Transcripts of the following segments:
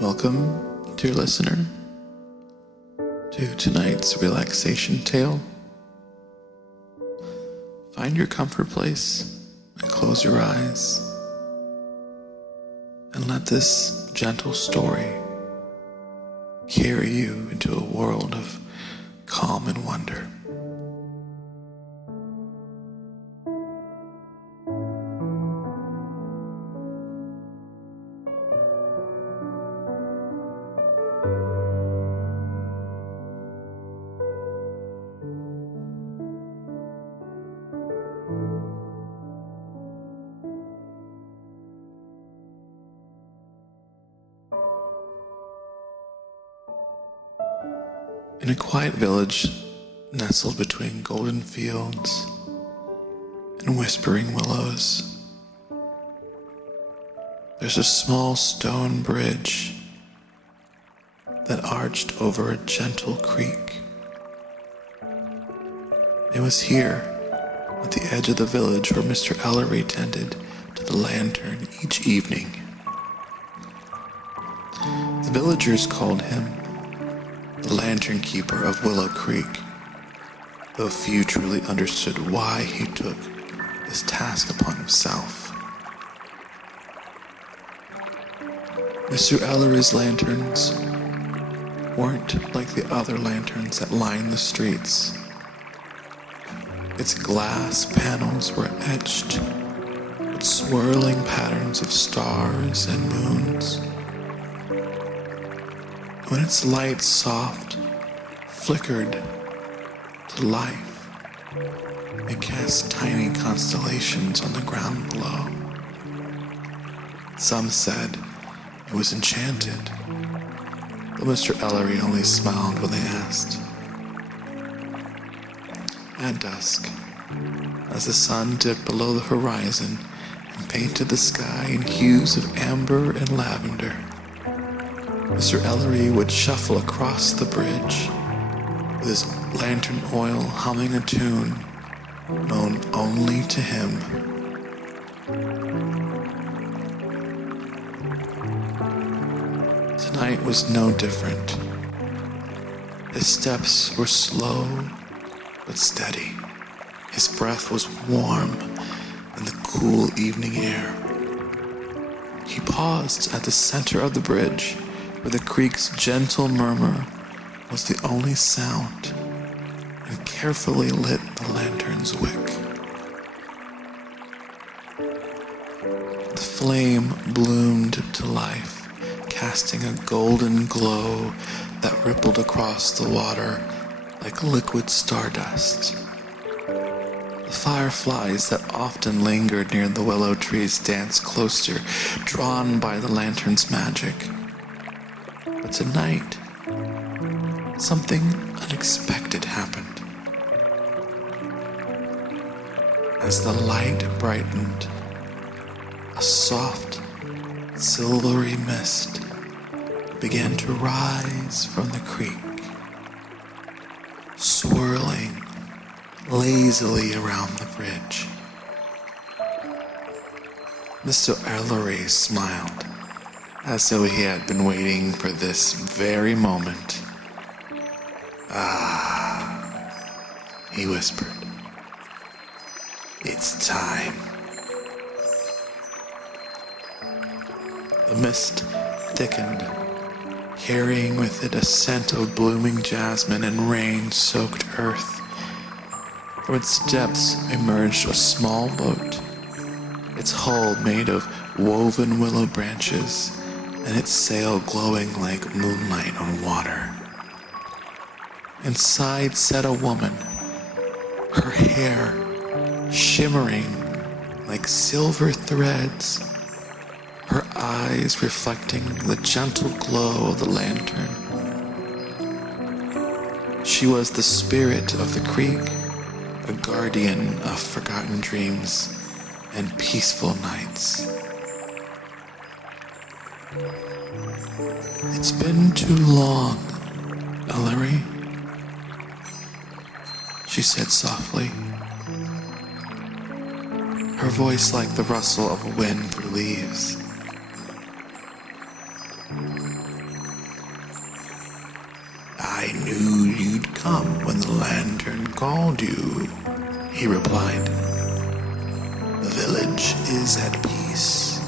Welcome, dear listener, to tonight's relaxation tale. Find your comfort place and close your eyes, and let this gentle story carry you into a world of calm and wonder. In a quiet village nestled between golden fields and whispering willows, there's a small stone bridge that arched over a gentle creek. It was here, at the edge of the village, where Mr. Ellery tended to the lantern each evening. The villagers called him the lantern keeper of Willow Creek, though few truly understood why he took this task upon himself. Mr. Ellery's lanterns weren't like the other lanterns that lined the streets. Its glass panels were etched with swirling patterns of stars and moons. When its light soft flickered to life, it cast tiny constellations on the ground below. Some said it was enchanted, but Mr. Ellery only smiled when they asked. At dusk, as the sun dipped below the horizon and painted the sky in hues of amber and lavender, Mr. Ellery would shuffle across the bridge with his lantern oil humming a tune known only to him. Tonight was no different. His steps were slow but steady. His breath was warm in the cool evening air. He paused at the center of the bridge, where the creek's gentle murmur was the only sound, and carefully lit the lantern's wick. The flame bloomed to life, casting a golden glow that rippled across the water like liquid stardust. The fireflies that often lingered near the willow trees danced closer, drawn by the lantern's magic. But tonight, something unexpected happened. As the light brightened, a soft, silvery mist began to rise from the creek, swirling lazily around the bridge. Mr. Ellery smiled, as though he had been waiting for this very moment. "Ah," he whispered. "It's time." The mist thickened, carrying with it a scent of blooming jasmine and rain-soaked earth. From its depths emerged a small boat, its hull made of woven willow branches, and its sail glowing like moonlight on water. Inside sat a woman, her hair shimmering like silver threads, her eyes reflecting the gentle glow of the lantern. She was the spirit of the creek, a guardian of forgotten dreams and peaceful nights. "It's been too long, Ellery," she said softly, her voice like the rustle of wind through leaves. called you," he replied. "The village is at peace,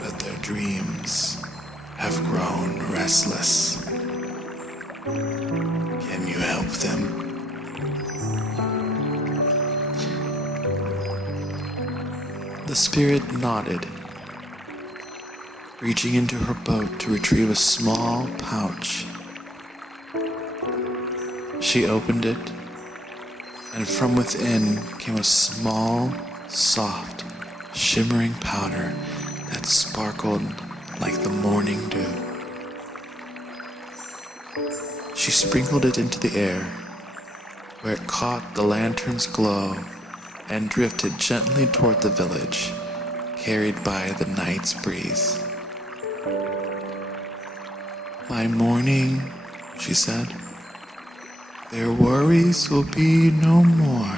but their dreams have grown restless. Can you help them?" The spirit nodded, reaching into her boat to retrieve a small pouch. She opened it, and from within came a small, soft, shimmering powder that sparkled like the morning dew. She sprinkled it into the air, where it caught the lantern's glow and drifted gently toward the village, carried by the night's breeze. "By morning," she said, "their worries will be no more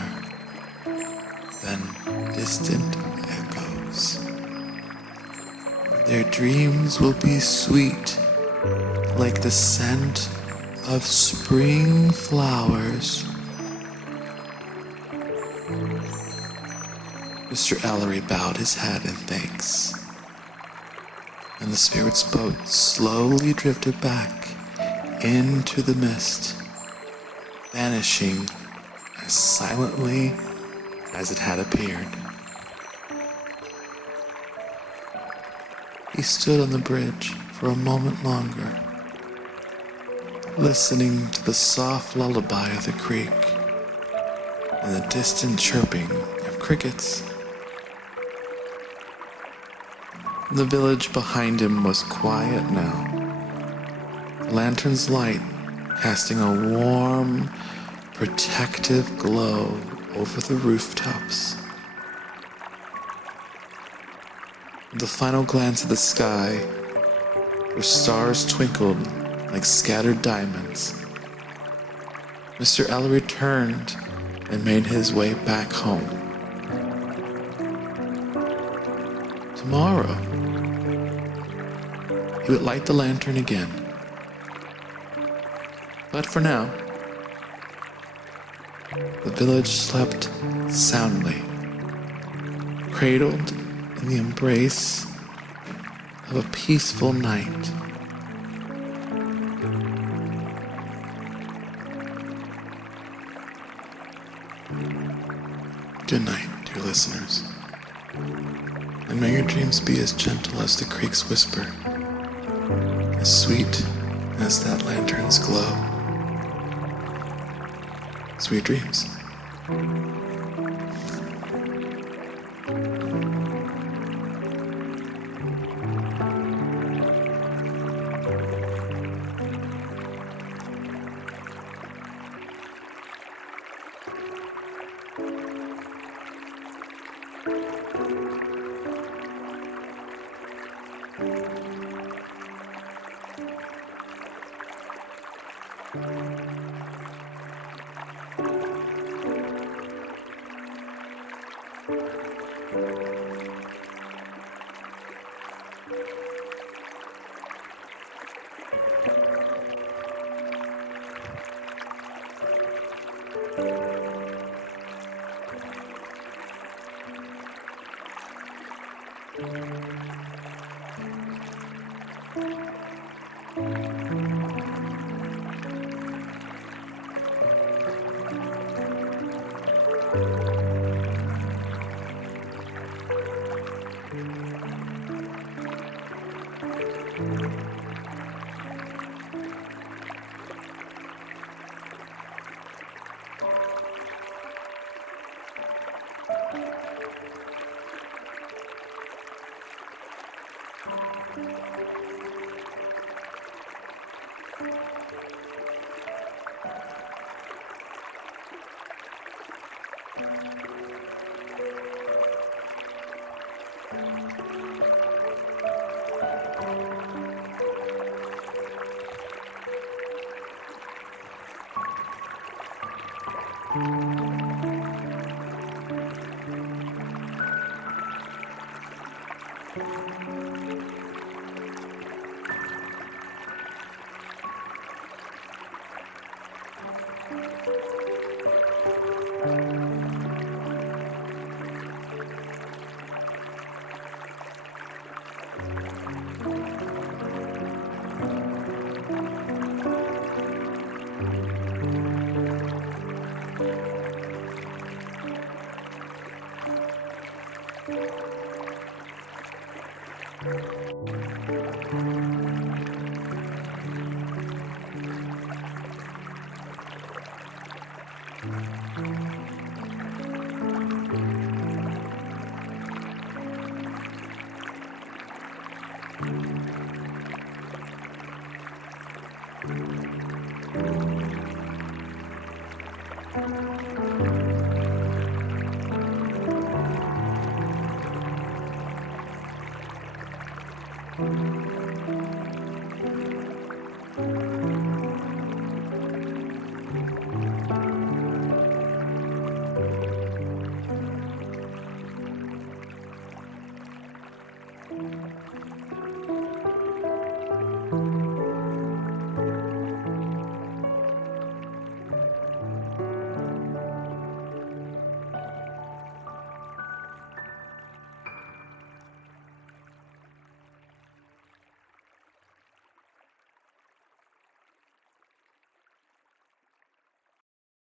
than distant echoes. Their dreams will be sweet, like the scent of spring flowers." Mr. Ellery bowed his head in thanks, and the spirit's boat slowly drifted back into the mist, vanishing as silently as it had appeared. He stood on the bridge for a moment longer, listening to the soft lullaby of the creek and the distant chirping of crickets. The village behind him was quiet now, the lantern's light casting a warm, protective glow over the rooftops. With a final glance at the sky, where stars twinkled like scattered diamonds, Mr. Ellery turned and made his way back home. Tomorrow, he would light the lantern again. But for now, the village slept soundly, cradled in the embrace of a peaceful night. Good night, dear listeners, and may your dreams be as gentle as the creek's whisper, as sweet as that lantern's glow. Sweet dreams.